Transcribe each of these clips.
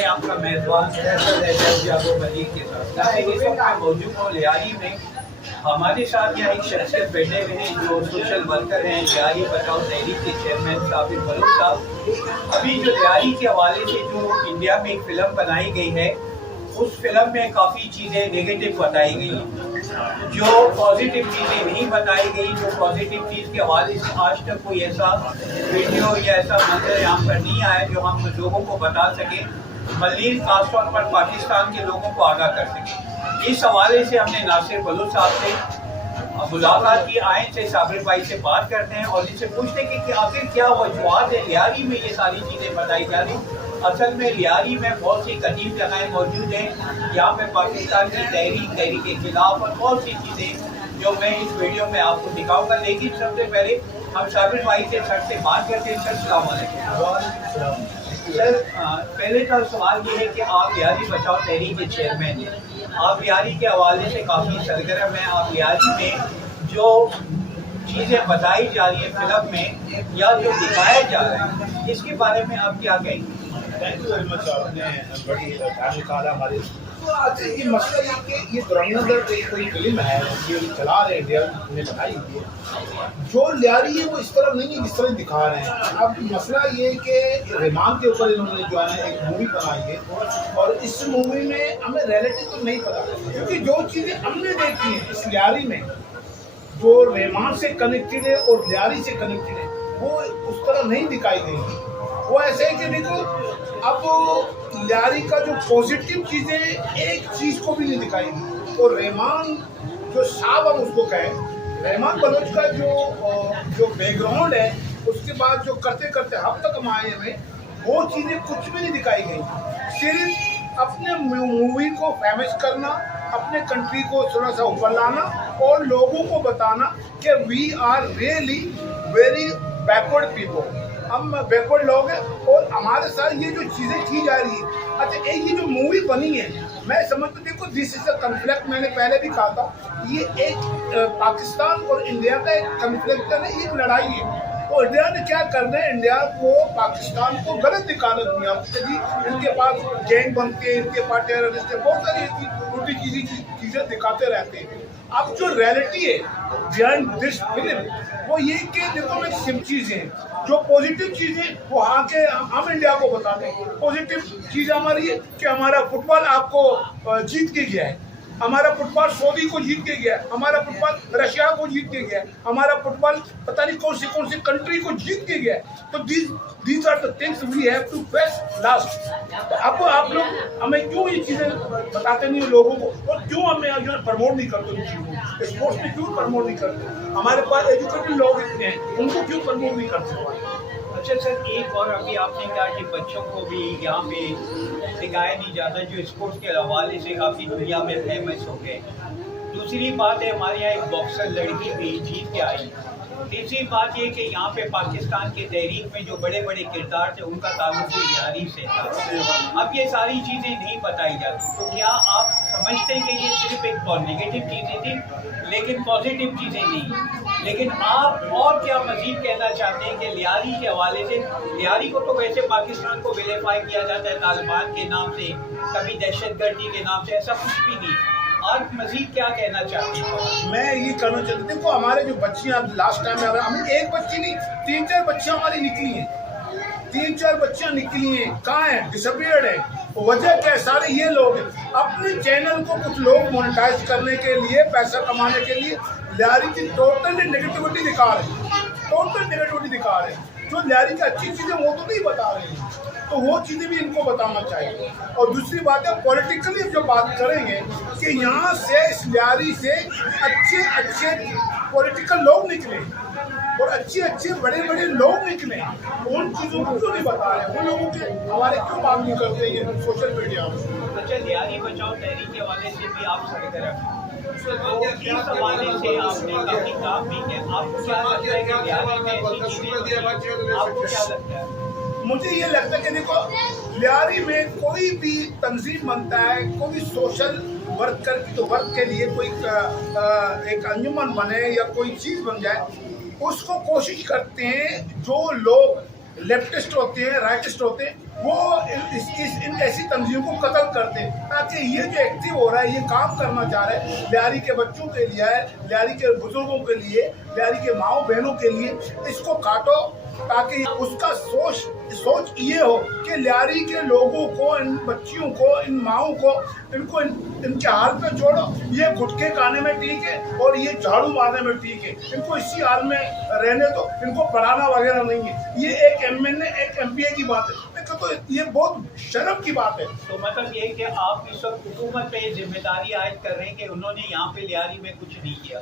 मैं आपका मेज़बान जागो मजीद के साथ इस वक्त मैं मौजूद हूँ लियारी में। हमारे साथ यहाँ एक शख्सियत बैठे हुए हैं जो सोशल वर्कर हैं, लियारी बचाओ तहरीक के चेयरमैन साबिर बलूच साहब। अभी जो लियारी के हवाले से जो इंडिया में एक फ़िल्म बनाई गई है, उस फिल्म में काफ़ी चीज़ें नेगेटिव बताई गई हैं, जो पॉजिटिव चीज़ें नहीं बताई गई। जो पॉजिटिव चीज़ के हवाले से आज तक कोई ऐसा वीडियो या ऐसा मंजर यहाँ पर नहीं आया जो हम लोगों को बता सकें, मज़ीद खासतौर पर पाकिस्तान के लोगों को आगाह कर सकें। इस हवाले से हमने नासिर बलूच साहब से मुलाकात की, आए से साबिर भाई से बात करते हैं और इनसे पूछते हैं कि आखिर क्या वजूहत है लियारी में ये सारी चीज़ें बताई जा रही। असल में लियारी में बहुत सी कदीम जगहें मौजूद हैं, यहाँ पे पाकिस्तान की तहरीक के खिलाफ और बहुत सी चीज़ें जो मैं इस वीडियो में आपको दिखाऊंगा। लेकिन सबसे पहले हम साबिर भाई से सर से बात करते हैं। सर सलाम अलैकुम। सर पहले का सवाल ये है कि आप लियारी बचाओ तहरीक के चेयरमैन हैं, आप लियारी के हवाले से काफ़ी सरगर्म हैं। आप लियारी में जो चीज़ें बताई जा रही हैं फिल्म में या जो दिखाया जा रहा है, इसके बारे में आप क्या कहेंगे? Thank you very much. आपने बड़ी टाइम निकाला हमारे। तो अच्छा ये मसला ये कि ये दुरंधर एक कोई फिल्म है, ये चला रहे इंडिया में बनाई हुई है, जो लियारी है वो इस तरह नहीं है जिस तरह दिखा रहे हैं। अब मसला ये है कि रहमान के ऊपर इन्होंने जो है एक मूवी बनाई है, और इस मूवी में हमें रियलिटी तो नहीं पता, क्योंकि जो चीज़ें हमने देखी हैं इस लियारी में, जो रहमान से कनेक्टेड है और लियारी से कनेक्टेड है, वो उस तरह नहीं दिखाई गई। वो ऐसे है कि देखो, अब लियारी का जो पॉजिटिव चीज़ें एक चीज़ को भी नहीं दिखाएगी। और रहमान जो साहब हम उसको कहें, रहमान बलोच का जो बैकग्राउंड है, उसके बाद जो करते करते अब तक हम आए हैं, वो चीज़ें कुछ भी नहीं दिखाई गई। सिर्फ अपने मूवी को फेमस करना, अपने कंट्री को थोड़ा सा ऊपर लाना और लोगों को बताना कि we are really very backward people, हम बैकवर्ड लोग हैं और हमारे साथ ये जो चीज़ें की जा रही है। अच्छा ये जो मूवी बनी है, मैं समझता, देखो दिस इज अ कन्फ्लिक्ट, मैंने पहले भी कहा था, ये एक पाकिस्तान और इंडिया का एक कन्फ्लिक्ट है, एक लड़ाई है। तो इंडिया ने क्या करना है, इंडिया को पाकिस्तान को गलत दिखाना दुनिया जी, इनके पास गैंग बनते हैं, इनके पास टेररिस्ट है, बहुत सारी ऐसी उल्टी चीज़ें दिखाते रहते हैं। अब जो रियलिटी है बिहाइंड दिस फिल्म, वो ये कि देखो मैं सिम चीज़ें हैं, जो पॉजिटिव चीज़ें वो आके हम इंडिया को बता दें। पॉजिटिव चीज़ हमारी है कि हमारा फुटबॉल आपको जीत के गया है, हमारा फुटबॉल सऊदी को जीत के गया है, हमारा फुटबॉल रशिया को जीत के गया है, हमारा फुटबॉल पता नहीं कौन सी कंट्री को जीत के गया है। तो these are the things we have to face last. तो अब आप लोग हमें क्यों ये चीज़ें बताते नहीं लोगों को, और क्यों हमें जो है प्रमोट नहीं करते इन चीज़ों को, स्पोर्ट्स में क्यों प्रमोट नहीं करते? हमारे पास एजुकेटेड लोग इतने हैं, उनको क्यों प्रमोट नहीं करते? अच्छा सर, एक और अभी आपने कहा कि बच्चों को भी यहाँ पे दिखाया नहीं जाता, जो स्पोर्ट्स के हवाले से काफ़ी दुनिया में फेमस हो गए। दूसरी बात है, हमारे यहाँ एक बॉक्सर लड़की भी जीत के आई। तीसरी बात ये कि यहाँ पे पाकिस्तान की तहरीक में जो बड़े बड़े किरदार थे, उनका ताल्लुक भी लियारी से था। अब ये सारी चीज़ें नहीं बताई जाती, तो क्या आप समझते हैं कि ये सिर्फ एक नेगेटिव चीज़ें थी लेकिन पॉजिटिव चीज़ें नहीं? लेकिन आप और क्या मज़ीद कहना चाहते हैं कि लियारी के हवाले से? लियारी को तो वैसे पाकिस्तान को विलेफाई किया जाता है तालिबान के नाम से, कभी दहशतगर्दी के नाम से, ऐसा कुछ भी नहीं। और मज़ीद क्या कहना चाहते हैं? मैं ये कहना चाहती हूँ, देखो हमारे जो बच्चियाँ लास्ट टाइम में हमें एक बच्ची नहीं 3-4 बच्चियाँ हमारी निकली हैं, 3-4 बच्चियाँ निकली हैं, कहाँ हैं? डिसअपियर्ड है। वजह क्या है? सारे ये लोग अपने चैनल को कुछ लोग मोनेटाइज करने के लिए, पैसा कमाने के लिए लियारी की टोटल नेगेटिविटी दिखा रहे हैं, टोटल नेगेटिविटी दिखा रहे हैं। जो लियारी की अच्छी चीज़ें वो तो नहीं बता रहे हैं, तो वो चीज़ें भी इनको बताना चाहिए। और दूसरी बात है, पॉलिटिकली जो बात करेंगे कि यहाँ से इस लियारी से अच्छे पॉलिटिकल लोग निकले और अच्छे बड़े लोग निकले, उन चीज़ों को क्यों नहीं बता रहे? उन लोगों के हमारे क्यों बात नहीं करते ये सोशल मीडिया में? अच्छा, लियारी बचाओ तहरीक के हवाले से भी आप सरगर्म, इस हवाले से आपने काफी काम भी किया। आपको क्या लगता है कि लियारी में ऐसी चीजें, आपको क्या लगता है? मुझे ये लगता है कि देखो, लियारी में कोई भी तंजीम बनता है, कोई सोशल वर्क के लिए कोई एक अंजुमन बने या कोई चीज़ बन जाए, उसको कोशिश करते हैं जो लोग लेफ्टिस्ट होते हैं, राइटिस्ट होते हैं, वो इन ऐसी तंजीमों को कत्ल करते हैं, ताकि ये जो एक्टिव हो रहा है, ये काम करना चाह रहा है, लियारी के बच्चों के लिए है, लियारी के बुजुर्गों के लिए, लियारी के माओ बहनों के लिए, इसको काटो, ताकि उसका सोच ये हो कि लियारी के लोगों को, इन बच्चियों को, इन माओं को, इनके हाल पे छोड़ो, ये गुटखे खाने में ठीक है और ये झाड़ू मारने में ठीक है, इनको इसी हाल में रहने दो, इनको पढ़ाना वगैरह नहीं है। ये एक एमएनए, एक एमपीए की बात है, तो ये बहुत शर्म की बात है। तो मतलब ये कि आप इस वक्त हुकूमत पे जिम्मेदारी आयद कर रहे हैं कि उन्होंने यहाँ पे लियारी में कुछ नहीं किया।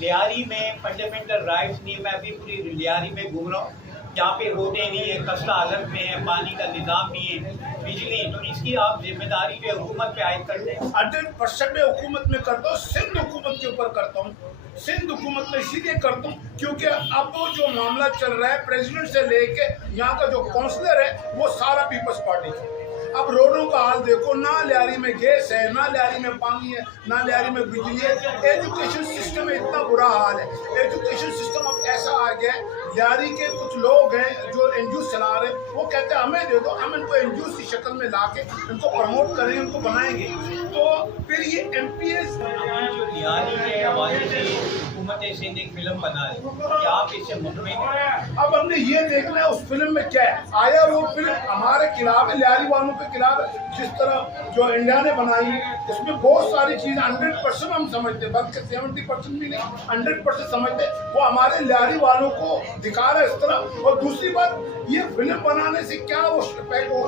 लियारी में फंडामेंटल राइट्स नहीं, मैं अभी पूरी लियारी में घूम रहा हूँ, यहाँ पे रोडें नहीं है, खस्ता हालत में है, पानी का निज़ाम नहीं है, बिजली, तो इसकी आप जिम्मेदारी जो हुकूमत पे आयद करते हैं। 100% में हुकूमत में करता हूँ, सिंध हुकूमत के ऊपर करता हूँ। सिंध हुकूमत में इसीलिए करता हूँ क्योंकि अब जो मामला चल रहा है, प्रेसिडेंट से लेके यहाँ का जो काउंसलर है, वो सारा पीपल्स पार्टी का। अब रोडों का हाल देखो, ना लियारी में गैस है, ना लियारी में पानी है, ना लियारी में बिजली है। एजुकेशन सिस्टम में इतना बुरा हाल है, एजुकेशन सिस्टम अब ऐसा आ गया है, लियारी के कुछ लोग हैं जो एनजीओ चला रहे हैं, वो कहते हैं हमें दे दो, हम इनको एनजीओ की शक्ल में ला के इनको प्रमोट करेंगे, इनको बनाएंगे। तो फिर ये एमपीएस जो लियारी के हवाले से हुकूमत सिंध एक फिल्म बना है, क्या आप इससे मुतमिन हैं? अब हमने ये देखना है उस फिल्म में क्या है। आया वो फिल्म हमारे खिलाफ है, लियारी वालों के खिलाफ है, जिस तरह जो इंडिया ने बनाई, उसमें बहुत सारी चीज़ें 100% हम समझते, बल्कि 70% भी नहीं, 100% समझते, वो हमारे लियारी वालों को दिखा रहा है इस तरह। और दूसरी बात, ये फिल्म बनाने से क्या वो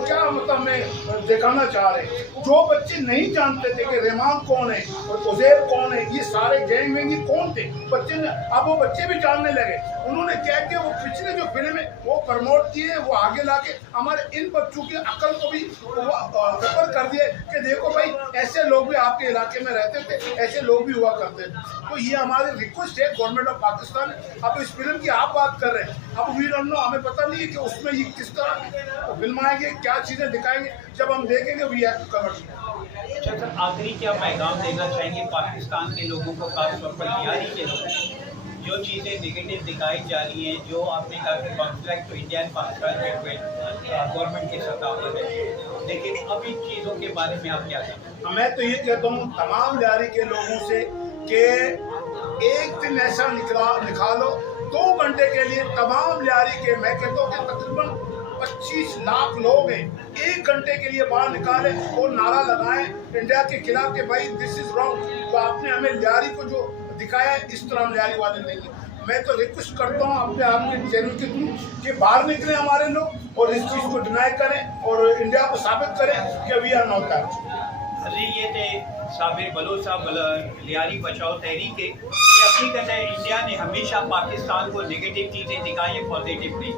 क्या मतलब हमें दिखाना चाह रहे हैं, जो बच्चे नहीं जानते थे कि रहमान कौन है और उज़ैर कौन है, ये सारे गैंग वेंगी कौन थे, बच्चे ने, अब वो बच्चे भी जानने लगे। उन्होंने क्या किया, वो पिछले जो फिल्म है वो प्रमोट किए, वो आगे लाके हमारे इन बच्चों की अकल को भी ऊपर कर दिए कि देखो भाई, ऐसे लोग भी आपके इलाके में रहते थे, ऐसे लोग भी हुआ करते थे। तो ये हमारी रिक्वेस्ट है गवर्नमेंट ऑफ पाकिस्तान। अब इस फिल्म की आप बात कर रहे हैं, अब वी डोंट नो, हमें पता नहीं है कि उसमें ये किस तरह फिल्माएंगे, क्या चीज़ें दिखाएंगे, जब हम देखेंगे वी हैव टू कवर। अच्छा सर, आखिरी क्या पैगाम देना चाहेंगे पाकिस्तान के लोगों को, खासतौर पर लियारी के लोगों को? जो चीज़ें निगेटिव दिखाई जा रही हैं, जो आपने कहा कि कॉन्फ्लिक्ट तो इंडिया एंड पाकिस्तान गवर्नमेंट की सतह पर है, लेकिन अब इन चीज़ों के बारे में आप क्या कहें? मैं तो ये कहता हूँ तमाम लियारी के लोगों से कि एक दिन ऐसा निकालो 2 घंटे के लिए तमाम लियारी के, मैं कहता हूँ कि तकरीबन 25 लाख लोग हैं, 1 घंटे के लिए बाहर निकाले और नारा लगाएं इंडिया के खिलाफ कि भाई दिस इज रॉन्ग। तो आपने हमें लियारी को जो दिखाया है, इस तरह हम लियारी वाले नहीं है। मैं तो रिक्वेस्ट करता हूँ अपने आपके चैनल के थ्रू कि बाहर निकले हमारे लोग और इस चीज़ को डिनाई करें और इंडिया को साबित करें कि वी आर नॉट दैट। अरे ये थे साबिर बलोच साहब, लियारी बचाओ तहरीक के। ये हकीकत है, इंडिया ने हमेशा पाकिस्तान को नेगेटिव चीज़ें दिखाई हैं, पॉजिटिव नहीं।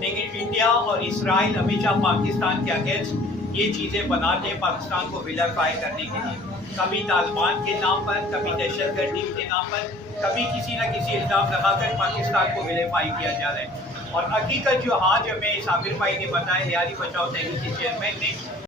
लेकिन इंडिया और इसराइल हमेशा पाकिस्तान के अगेंस्ट ये चीज़ें बनाते हैं पाकिस्तान को विलाफाई करने के लिए, कभी तालिबान के नाम पर, कभी दहशतगर्दी के नाम पर, कभी किसी न किसी इल्ज़ाम लगाकर पाकिस्तान को विलाफाई किया जा रहा है। और हकीकत जो आज हमें साबिर भाई ने बताया, लियारी बचाओ तहरीक के चेयरमैन ने,